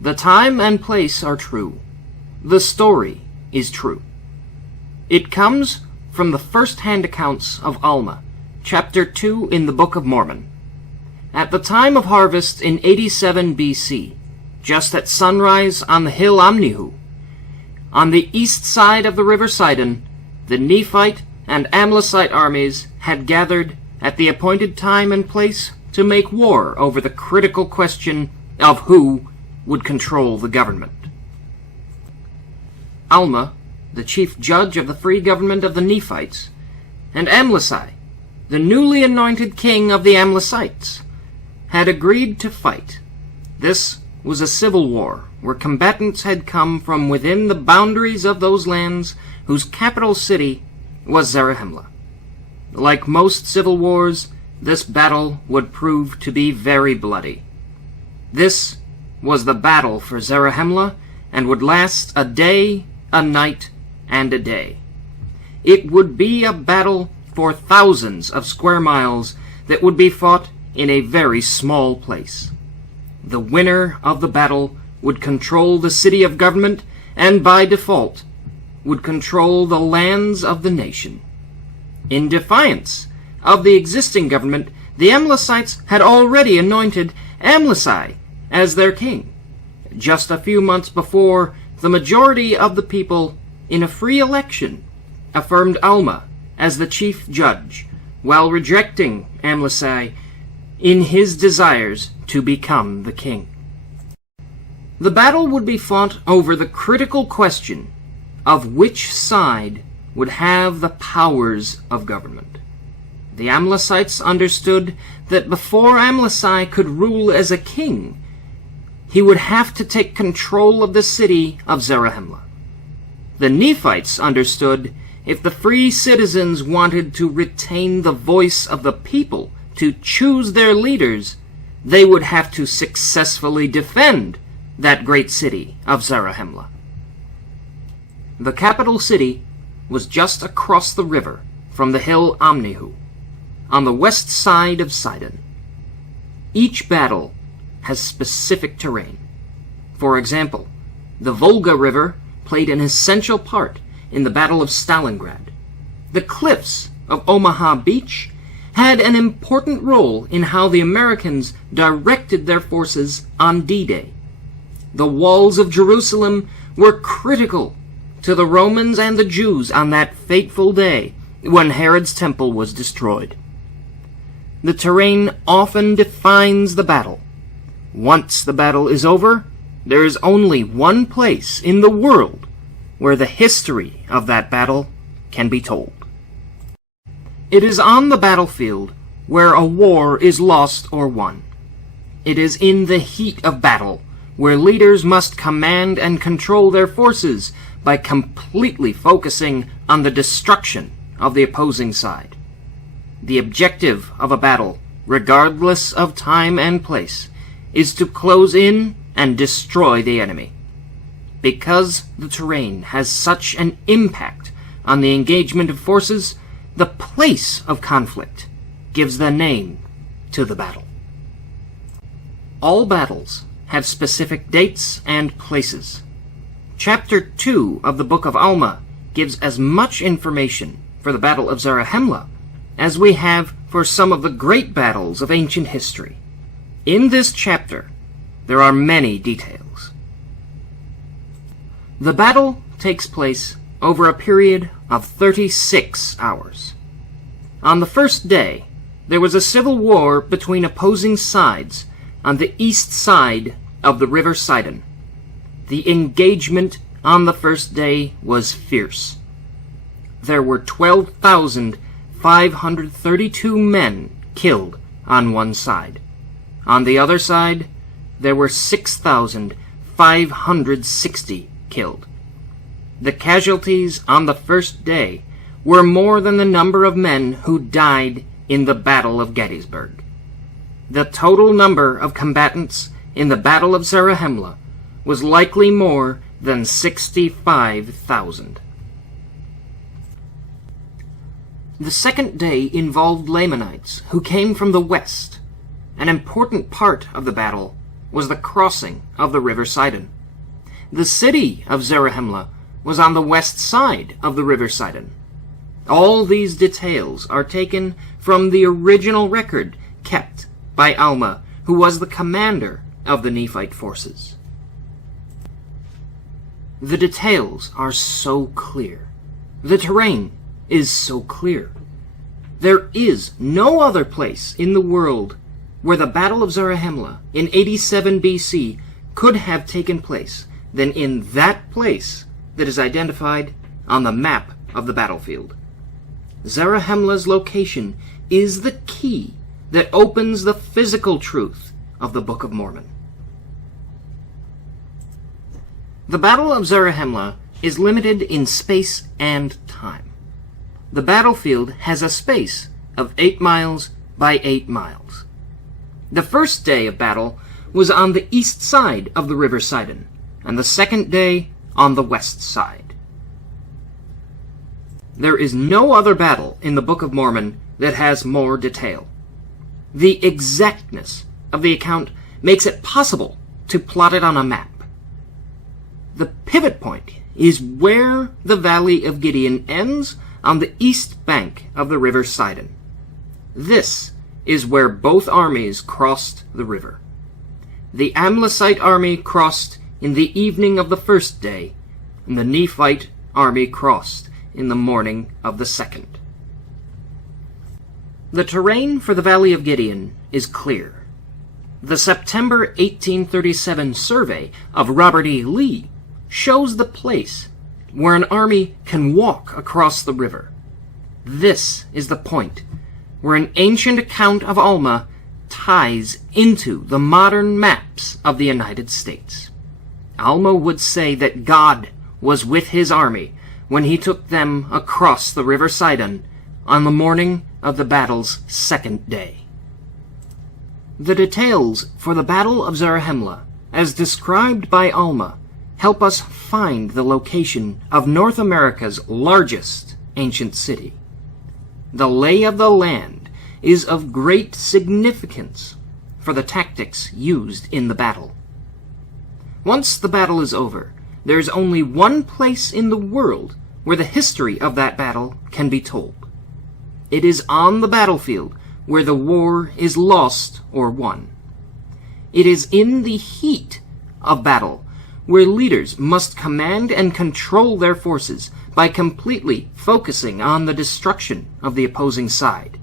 The time and place are true. The story is true. It comes from the first-hand accounts of Alma, chapter 2 in the Book of Mormon. At the time of harvest in 87 BC, just at sunrise on the hill Amnihu, on the east side of the river Sidon, the Nephite and Amlisite armies had gathered at the appointed time and place to make war over the critical question of who would control the government. Alma, the chief judge of the free government of the Nephites, and Amlisi, the newly anointed king of the Amlisites, had agreed to fight. This was a civil war where combatants had come from within the boundaries of those lands whose capital city was Zarahemla. Like most civil wars, this battle would prove to be very bloody. This was the battle for Zarahemla and would last a day, a night, and a day. It would be a battle for thousands of square miles that would be fought in a very small place. The winner of the battle would control the city of government and by default would control the lands of the nation. In defiance of the existing government, the Amlisites had already anointed Amlisi as their king. Just a few months before, the majority of the people, in a free election, affirmed Alma as the chief judge, while rejecting Amlisi in his desires to become the king. The battle would be fought over the critical question of which side would have the powers of government. The Amlisites understood that before Amlisi could rule as a king, he would have to take control of the city of Zarahemla. The Nephites understood if the free citizens wanted to retain the voice of the people to choose their leaders, they would have to successfully defend that great city of Zarahemla. The capital city was just across the river from the hill Amnihu, on the west side of Sidon. Each battle has specific terrain. For example, the Volga River played an essential part in the Battle of Stalingrad. The cliffs of Omaha Beach had an important role in how the Americans directed their forces on D-Day. The walls of Jerusalem were critical to the Romans and the Jews on that fateful day when Herod's temple was destroyed. The terrain often defines the battle. Once the battle is over, there is only one place in the world where the history of that battle can be told. It is on the battlefield where a war is lost or won. It is in the heat of battle where leaders must command and control their forces by completely focusing on the destruction of the opposing side. The objective of a battle, regardless of time and place, is to close in and destroy the enemy. Because the terrain has such an impact on the engagement of forces, the place of conflict gives the name to the battle. All battles have specific dates and places. Chapter 2 of the Book of Alma gives as much information for the Battle of Zarahemla as we have for some of the great battles of ancient history. In this chapter, there are many details. The battle takes place over a period of 36 hours. On the first day, there was a civil war between opposing sides on the east side of the river Sidon. The engagement on the first day was fierce. There were 12,532 men killed on one side. On the other side, there were 6,560 killed. The casualties on the first day were more than the number of men who died in the Battle of Gettysburg. The total number of combatants in the Battle of Zarahemla was likely more than 65,000. The second day involved Lamanites who came from the west. An important part of the battle was the crossing of the river Sidon. The city of Zarahemla was on the west side of the river Sidon. All these details are taken from the original record kept by Alma, who was the commander of the Nephite forces. The details are so clear. The terrain is so clear. There is no other place in the world where the Battle of Zarahemla in 87 BC could have taken place than in that place that is identified on the map of the battlefield. Zarahemla's location is the key that opens the physical truth of the Book of Mormon. The Battle of Zarahemla is limited in space and time. The battlefield has a space of 8 miles by 8 miles. The first day of battle was on the east side of the river Sidon, and the second day on the west side. There is no other battle in the Book of Mormon that has more detail. The exactness of the account makes it possible to plot it on a map. The pivot point is where the Valley of Gideon ends on the east bank of the river Sidon. This is where both armies crossed the river. The Amlisite army crossed in the evening of the first day, and the Nephite army crossed in the morning of the second. The terrain for the Valley of Gideon is clear. The September 1837 survey of Robert E. Lee shows the place where an army can walk across the river. This is the point where an ancient account of Alma ties into the modern maps of the United States. Alma would say that God was with his army when he took them across the river Sidon on the morning of the battle's second day. The details for the Battle of Zarahemla, as described by Alma, help us find the location of North America's largest ancient city. The lay of the land is of great significance for the tactics used in the battle. Once the battle is over, there is only one place in the world where the history of that battle can be told. It is on the battlefield where the war is lost or won. It is in the heat of battle where leaders must command and control their forces by completely focusing on the destruction of the opposing side.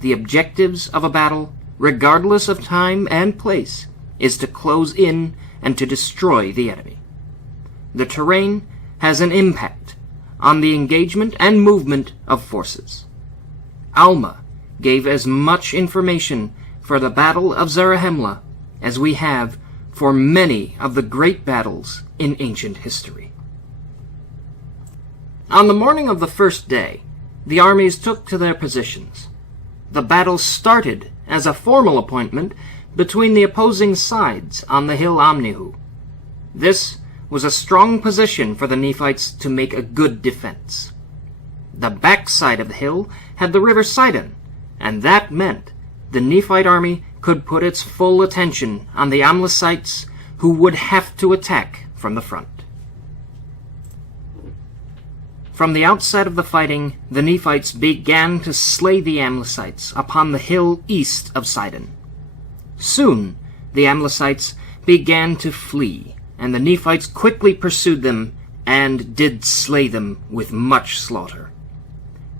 The objectives of a battle, regardless of time and place, is to close in and to destroy the enemy. The terrain has an impact on the engagement and movement of forces. Alma gave as much information for the Battle of Zarahemla as we have for many of the great battles in ancient history. On the morning of the first day, the armies took to their positions. The battle started as a formal appointment between the opposing sides on the hill Amnihu. This was a strong position for the Nephites to make a good defense. The backside of the hill had the river Sidon, and that meant the Nephite army could put its full attention on the Amlisites, who would have to attack from the front. From the outset of the fighting, the Nephites began to slay the Amlisites upon the hill east of Sidon. Soon, the Amlisites began to flee, and the Nephites quickly pursued them and did slay them with much slaughter.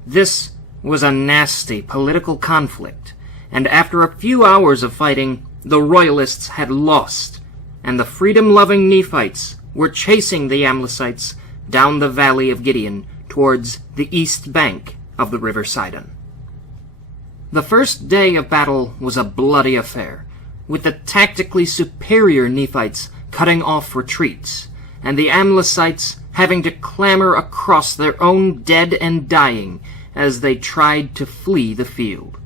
This was a nasty political conflict, and after a few hours of fighting, the Royalists had lost, and the freedom-loving Nephites were chasing the Amlisites down the Valley of Gideon towards the east bank of the river Sidon. The first day of battle was a bloody affair, with the tactically superior Nephites cutting off retreats, and the Amlisites having to clamber across their own dead and dying as they tried to flee the field.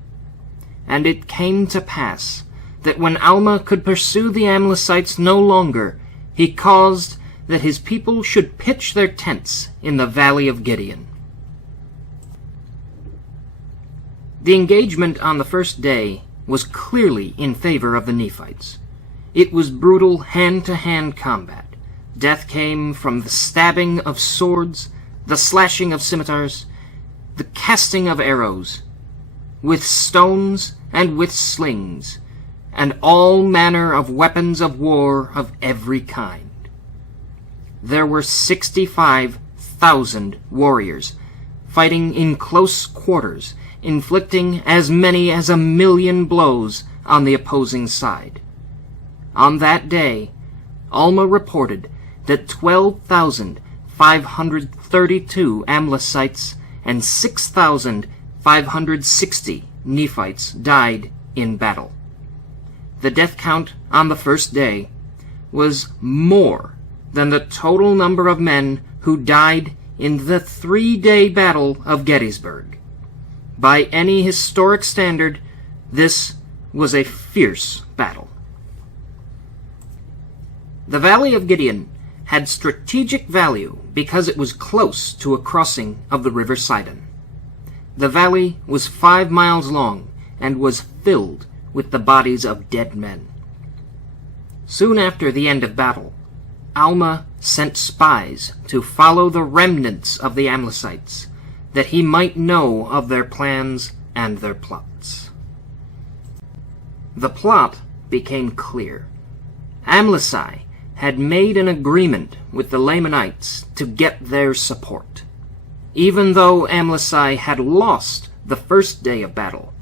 And it came to pass that when Alma could pursue the Amlisites no longer, he caused that his people should pitch their tents in the Valley of Gideon. The engagement on the first day was clearly in favor of the Nephites. It was brutal hand-to-hand combat. Death came from the stabbing of swords, the slashing of scimitars, the casting of arrows, with stones and with slings, and all manner of weapons of war of every kind. There were 65,000 warriors, fighting in close quarters, inflicting as many as 1,000,000 blows on the opposing side. On that day, Alma reported that 12,532 Amlisites and 6,560 Nephites died in battle. The death count on the first day was more than the total number of men who died in the 3-day Battle of Gettysburg. By any historic standard, this was a fierce battle. The Valley of Gideon had strategic value because it was close to a crossing of the River Sidon. The valley was 5 miles long and was filled with the bodies of dead men. Soon after the end of battle, Alma sent spies to follow the remnants of the Amlisites, that he might know of their plans and their plots. The plot became clear. Amlisi had made an agreement with the Lamanites to get their support. Even though Amlisi had lost the first day of battle,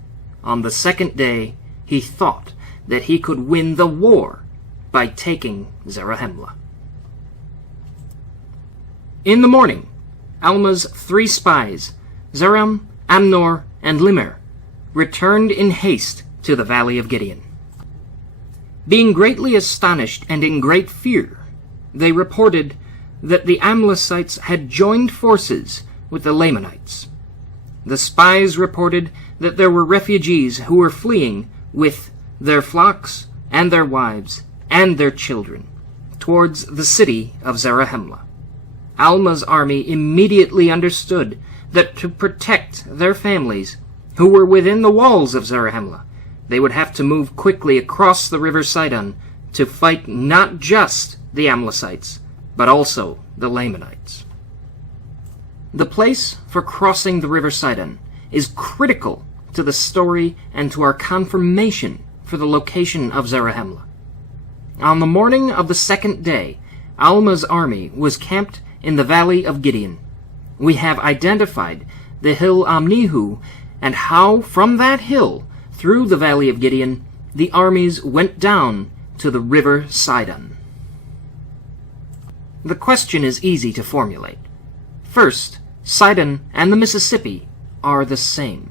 on the second day he thought that he could win the war by taking Zarahemla. In the morning, Alma's 3 spies, Zeram, Amnor, and Limer, returned in haste to the Valley of Gideon. Being greatly astonished and in great fear, they reported that the Amlisites had joined forces with the Lamanites. The spies reported that there were refugees who were fleeing with their flocks and their wives and their children towards the city of Zarahemla. Alma's army immediately understood that to protect their families who were within the walls of Zarahemla, they would have to move quickly across the river Sidon to fight not just the Amlisites, but also the Lamanites. The place for crossing the river Sidon is critical to the story and to our confirmation for the location of Zarahemla. On the morning of the second day, Alma's army was camped in the Valley of Gideon. We have identified the hill Amnihu and how from that hill, through the Valley of Gideon, the armies went down to the river Sidon. The question is easy to formulate. First, Sidon and the Mississippi are the same.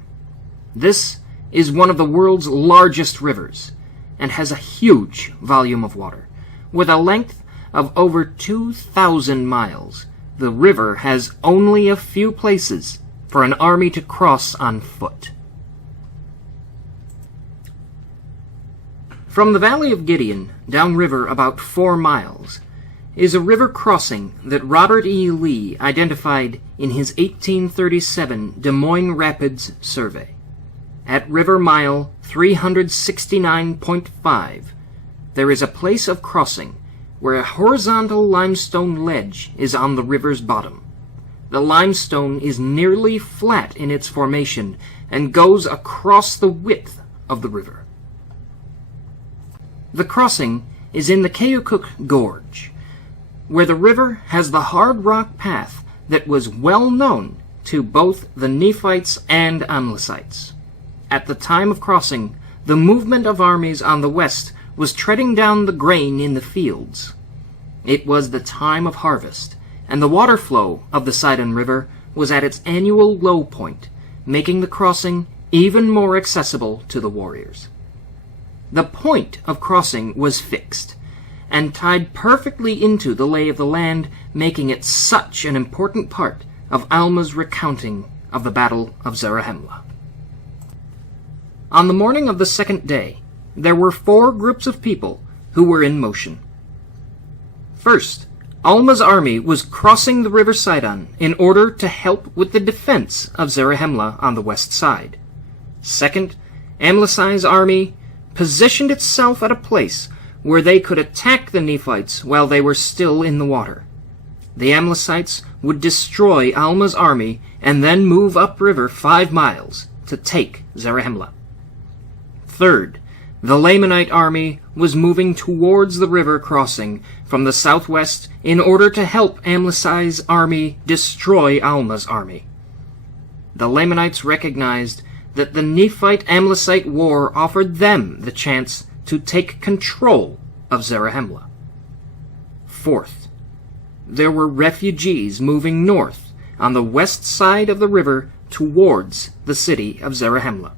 This is one of the world's largest rivers and has a huge volume of water. With a length of over 2,000 miles, the river has only a few places for an army to cross on foot. From the Valley of Gideon, downriver about 4 miles, is a river crossing that Robert E. Lee identified in his 1837 Des Moines Rapids survey. At river mile 369.5, there is a place of crossing where a horizontal limestone ledge is on the river's bottom. The limestone is nearly flat in its formation and goes across the width of the river. The crossing is in the Keokuk Gorge, where the river has the hard rock path that was well known to both the Nephites and Amlisites. At the time of crossing, the movement of armies on the west was treading down the grain in the fields. It was the time of harvest, and the water flow of the Sidon River was at its annual low point, making the crossing even more accessible to the warriors. The point of crossing was fixed, and tied perfectly into the lay of the land, making it such an important part of Alma's recounting of the Battle of Zarahemla. On the morning of the second day, there were 4 groups of people who were in motion. First, Alma's army was crossing the river Sidon in order to help with the defense of Zarahemla on the west side. Second, Amlisi's army positioned itself at a place where they could attack the Nephites while they were still in the water. The Amlisites would destroy Alma's army and then move upriver 5 miles to take Zarahemla. Third, the Lamanite army was moving towards the river crossing from the southwest in order to help Amlisi's army destroy Alma's army. The Lamanites recognized that the Nephite-Amlisite war offered them the chance to take control of Zarahemla. Fourth, there were refugees moving north on the west side of the river towards the city of Zarahemla.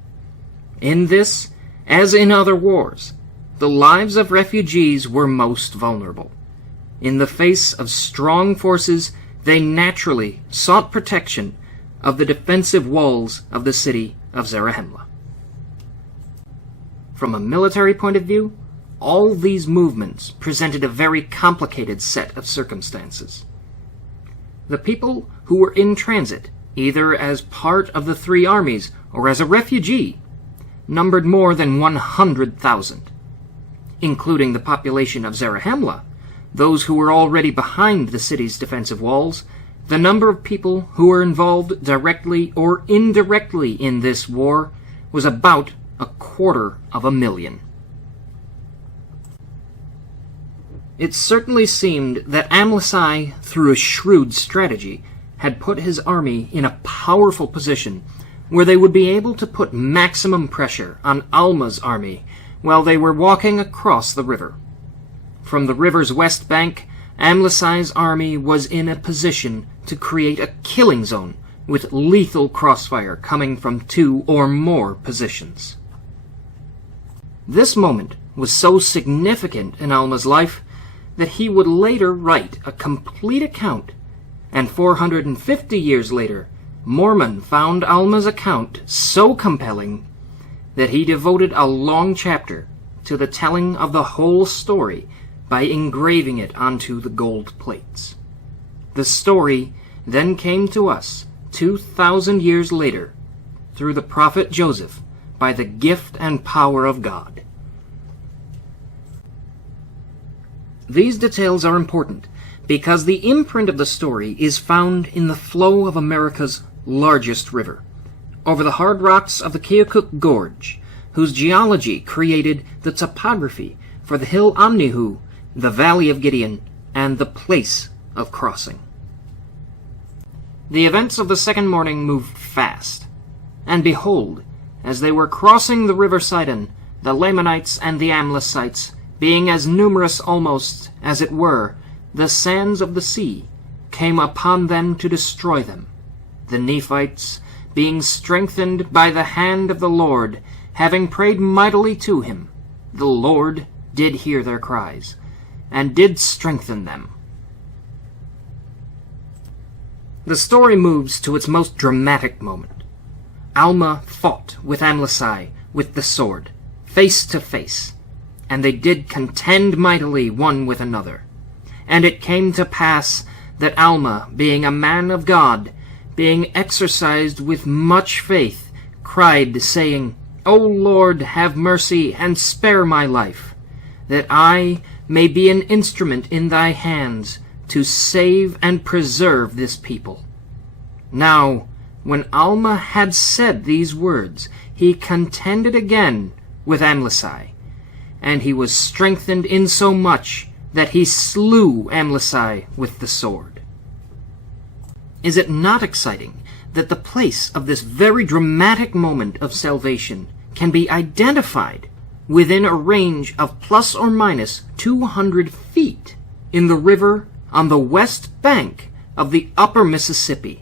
In this, as in other wars, the lives of refugees were most vulnerable. In the face of strong forces, they naturally sought protection of the defensive walls of the city of Zarahemla. From a military point of view, all these movements presented a very complicated set of circumstances. The people who were in transit, either as part of the 3 armies or as a refugee, numbered more than 100,000. Including the population of Zarahemla, those who were already behind the city's defensive walls, the number of people who were involved directly or indirectly in this war was about 250,000. It certainly seemed that Amlisi, through a shrewd strategy, had put his army in a powerful position where they would be able to put maximum pressure on Alma's army while they were walking across the river. From the river's west bank, Amlisi's army was in a position to create a killing zone with lethal crossfire coming from 2 or more positions. This moment was so significant in Alma's life that he would later write a complete account, and 450 years later, Mormon found Alma's account so compelling that he devoted a long chapter to the telling of the whole story by engraving it onto the gold plates. The story then came to us 2,000 years later through the prophet Joseph by the gift and power of God. These details are important because the imprint of the story is found in the flow of America's largest river, over the hard rocks of the Keokuk Gorge, whose geology created the topography for the hill Omnihu, the Valley of Gideon, and the place of crossing. The events of the second morning moved fast, and behold, as they were crossing the river Sidon, the Lamanites and the Amlisites, being as numerous almost, as it were, the sands of the sea, came upon them to destroy them. The Nephites, being strengthened by the hand of the Lord, having prayed mightily to him, the Lord did hear their cries, and did strengthen them. The story moves to its most dramatic moment. Alma fought with Amlisi with the sword, face to face, and they did contend mightily one with another. And it came to pass that Alma, being a man of God, being exercised with much faith, cried, saying, O Lord, have mercy, and spare my life, that I may be an instrument in thy hands to save and preserve this people. Now, when Alma had said these words, he contended again with Amlisi, and he was strengthened insomuch that he slew Amlisi with the sword. Is it not exciting that the place of this very dramatic moment of salvation can be identified within a range of plus or minus 200 feet in the river on the west bank of the upper Mississippi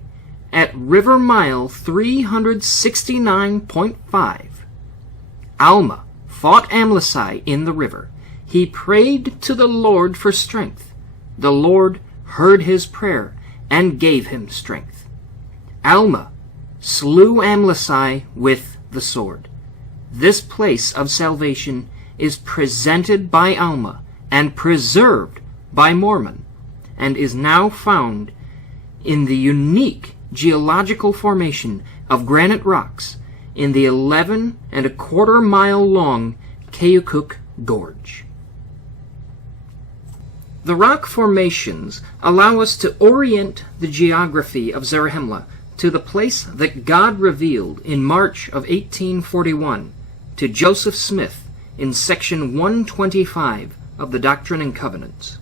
at river mile 369.5. Alma fought Amlisi in the river. He prayed to the Lord for strength. The Lord heard his prayer and gave him strength. Alma slew Amlisi with the sword. This place of salvation is presented by Alma and preserved by Mormon, and is now found in the unique geological formation of granite rocks in the 11 1/4 mile long Keokuk Gorge. The rock formations allow us to orient the geography of Zarahemla to the place that God revealed in March of 1841 to Joseph Smith in section 125 of the Doctrine and Covenants.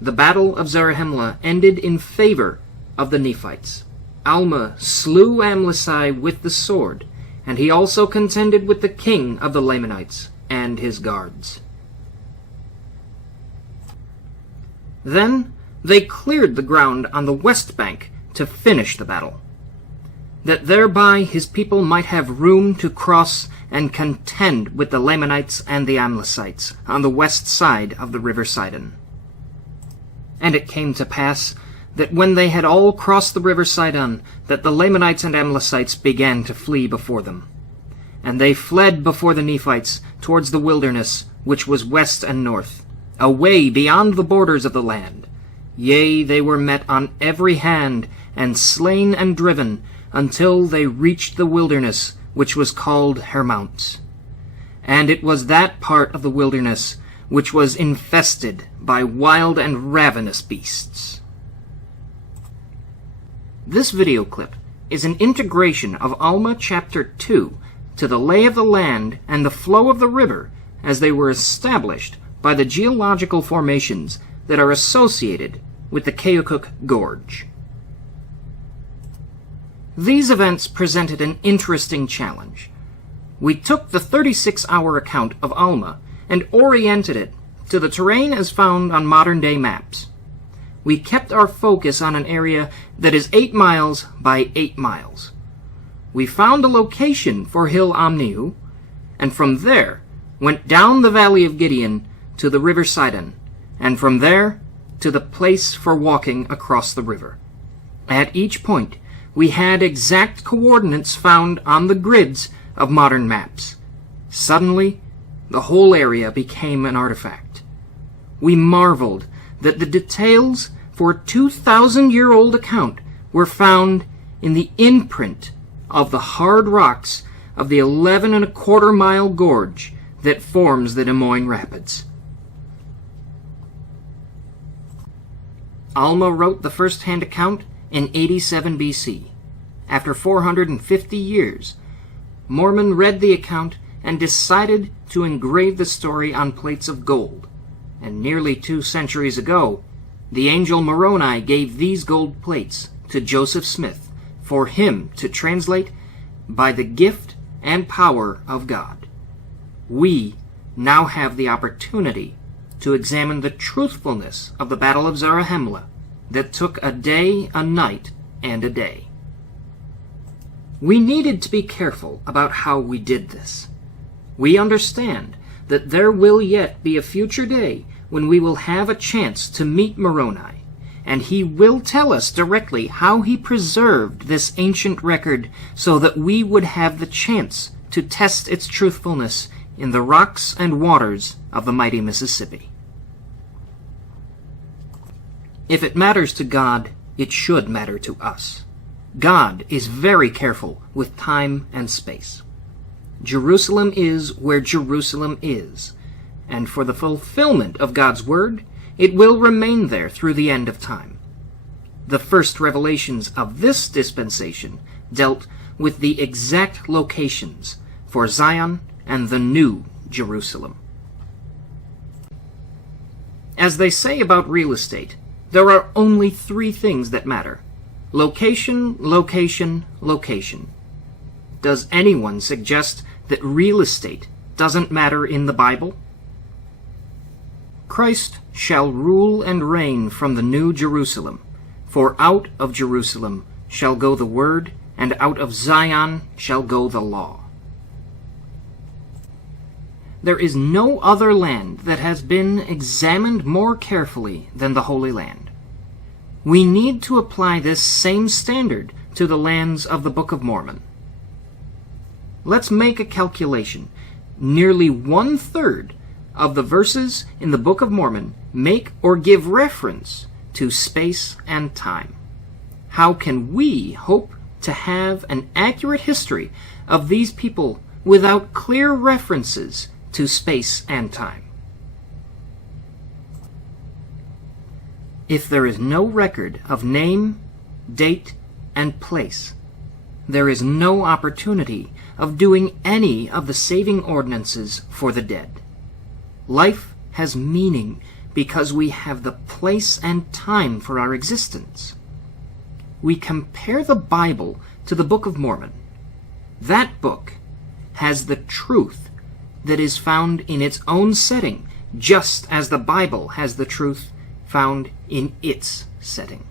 The Battle of Zarahemla ended in favor of the Nephites. Alma slew Amlisi with the sword, and he also contended with the king of the Lamanites and his guards. Then they cleared the ground on the west bank to finish the battle, that thereby his people might have room to cross and contend with the Lamanites and the Amlisites on the west side of the river Sidon. And it came to pass that when they had all crossed the river Sidon, that the Lamanites and Amlisites began to flee before them. And they fled before the Nephites towards the wilderness, which was west and north, away beyond the borders of the land. Yea, they were met on every hand, and slain and driven, until they reached the wilderness, which was called Hermounts. And it was that part of the wilderness which was infested by wild and ravenous beasts. This video clip is an integration of Alma chapter 2 to the lay of the land and the flow of the river as they were established by the geological formations that are associated with the Keokuk Gorge. These events presented an interesting challenge. We took the 36-hour account of Alma and oriented it to the terrain as found on modern-day maps. We kept our focus on an area that is 8 miles by 8 miles. We found a location for Hill Omniu, and from there went down the Valley of Gideon to the river Sidon, and from there to the place for walking across the river. At each point, we had exact coordinates found on the grids of modern maps. Suddenly, the whole area became an artifact. We marveled that the details for a 2,000-year-old account were found in the imprint of the hard rocks of the 11.25-mile gorge that forms the Des Moines Rapids. Alma wrote the first-hand account in 87 BC. After 450 years, Mormon read the account and decided to engrave the story on plates of gold. And nearly 2 centuries ago, the angel Moroni gave these gold plates to Joseph Smith for him to translate by the gift and power of God. We now have the opportunity to examine the truthfulness of the Battle of Zarahemla that took a day, a night, and a day. We needed to be careful about how we did this. We understand that there will yet be a future day when we will have a chance to meet Moroni, and he will tell us directly how he preserved this ancient record so that we would have the chance to test its truthfulness in the rocks and waters of the mighty Mississippi. If it matters to God, it should matter to us. God is very careful with time and space. Jerusalem is where Jerusalem is, and for the fulfillment of God's word, it will remain there through the end of time. The first revelations of this dispensation dealt with the exact locations for Zion and the new Jerusalem. As they say about real estate, there are only 3 things that matter: location, location, location. Does anyone suggest that real estate doesn't matter in the Bible? Christ shall rule and reign from the new Jerusalem, for out of Jerusalem shall go the word, and out of Zion shall go the law. There is no other land that has been examined more carefully than the Holy Land. We need to apply this same standard to the lands of the Book of Mormon. Let's make a calculation. Nearly 1/3 of the verses in the Book of Mormon make or give reference to space and time. How can we hope to have an accurate history of these people without clear references to space and time? If there is no record of name, date, and place, there is no opportunity of doing any of the saving ordinances for the dead. Life has meaning because we have the place and time for our existence. We compare the Bible to the Book of Mormon. That book has the truth that is found in its own setting, just as the Bible has the truth found in its setting.